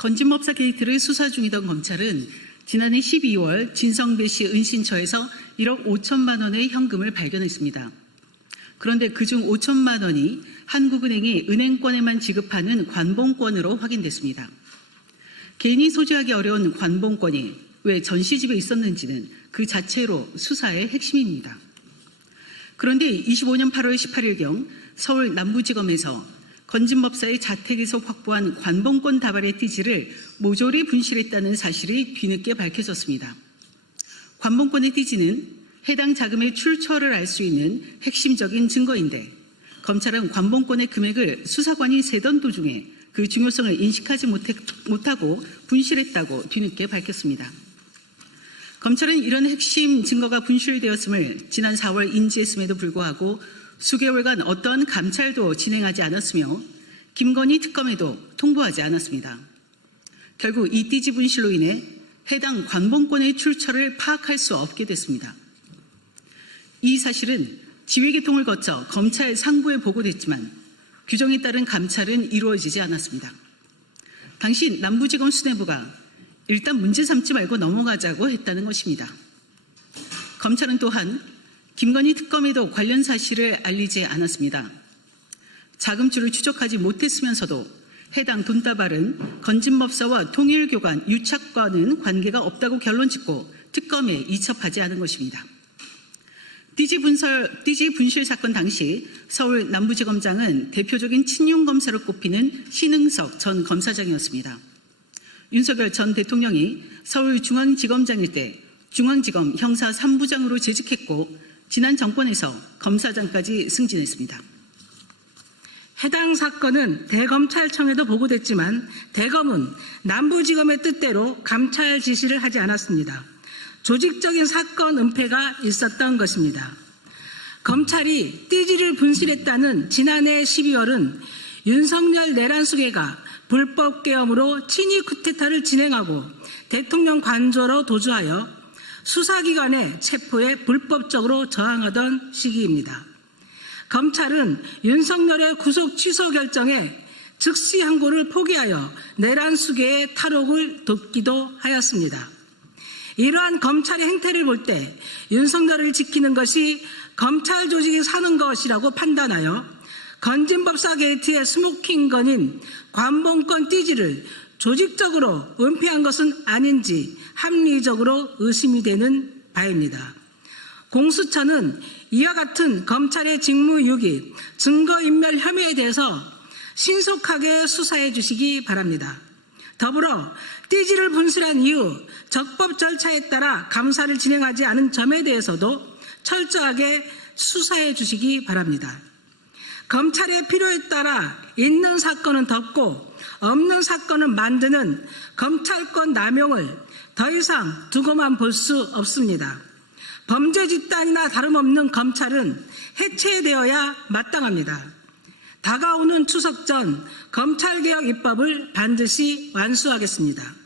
건진법사 게이트를 수사 중이던 검찰은 지난해 12월 진성배 씨 은신처에서 1억 5천만 원의 현금을 발견했습니다. 그런데 그중 5천만 원이 한국은행이 은행권에만 지급하는 관봉권으로 확인됐습니다. 개인이 소지하기 어려운 관봉권이 왜 전시집에 있었는지는 그 자체로 수사의 핵심입니다. 그런데 25년 8월 18일경 서울 남부지검에서 건진법사의 자택에서 확보한 관봉권 다발의 띠지를 모조리 분실했다는 사실이 뒤늦게 밝혀졌습니다. 관봉권의 띠지는 해당 자금의 출처를 알 수 있는 핵심적인 증거인데 검찰은 관봉권의 금액을 수사관이 세던 도중에 그 중요성을 인식하지 못하고 분실했다고 뒤늦게 밝혔습니다. 검찰은 이런 핵심 증거가 분실되었음을 지난 4월 인지했음에도 불구하고 수개월간 어떠한 감찰도 진행하지 않았으며 김건희 특검에도 통보하지 않았습니다. 결국 이 띠지 분실로 인해 해당 관봉권의 출처를 파악할 수 없게 됐습니다. 이 사실은 지휘계통을 거쳐 검찰 상부에 보고됐지만 규정에 따른 감찰은 이루어지지 않았습니다. 당시 남부지검 수뇌부가 일단 문제 삼지 말고 넘어가자고 했다는 것입니다. 검찰은 또한 김건희 특검에도 관련 사실을 알리지 않았습니다. 자금줄을 추적하지 못했으면서도 해당 돈다발은 건진법사와 통일교관, 유착과는 관계가 없다고 결론짓고 특검에 이첩하지 않은 것입니다. 띠지 분실 사건 당시 서울 남부지검장은 대표적인 친윤검사로 꼽히는 신흥석 전 검사장이었습니다. 윤석열 전 대통령이 서울중앙지검장일 때 중앙지검 형사 3부장으로 재직했고 지난 정권에서 검사장까지 승진했습니다. 해당 사건은 대검찰청에도 보고됐지만 대검은 남부지검의 뜻대로 감찰 지시를 하지 않았습니다. 조직적인 사건 은폐가 있었던 것입니다. 검찰이 띠지를 분실했다는 지난해 12월은 윤석열 내란수계가 불법 계엄으로 친위 쿠데타를 진행하고 대통령 관저로 도주하여 수사기관의 체포에 불법적으로 저항하던 시기입니다. 검찰은 윤석열의 구속 취소 결정에 즉시 항고를 포기하여 내란 수계의 탈옥을 돕기도 하였습니다. 이러한 검찰의 행태를 볼 때 윤석열을 지키는 것이 검찰 조직이 사는 것이라고 판단하여 건진법사 게이트의 스모킹건인 관봉권 띠지를 조직적으로 은폐한 것은 아닌지 합리적으로 의심이 되는 바입니다. 공수처는 이와 같은 검찰의 직무유기, 증거인멸 혐의에 대해서 신속하게 수사해 주시기 바랍니다. 더불어 띠지를 분실한 이후 적법 절차에 따라 감사를 진행하지 않은 점에 대해서도 철저하게 수사해 주시기 바랍니다. 검찰의 필요에 따라 있는 사건은 덮고 없는 사건은 만드는 검찰권 남용을 더 이상 두고만 볼 수 없습니다. 범죄 집단이나 다름없는 검찰은 해체되어야 마땅합니다. 다가오는 추석 전 검찰개혁 입법을 반드시 완수하겠습니다.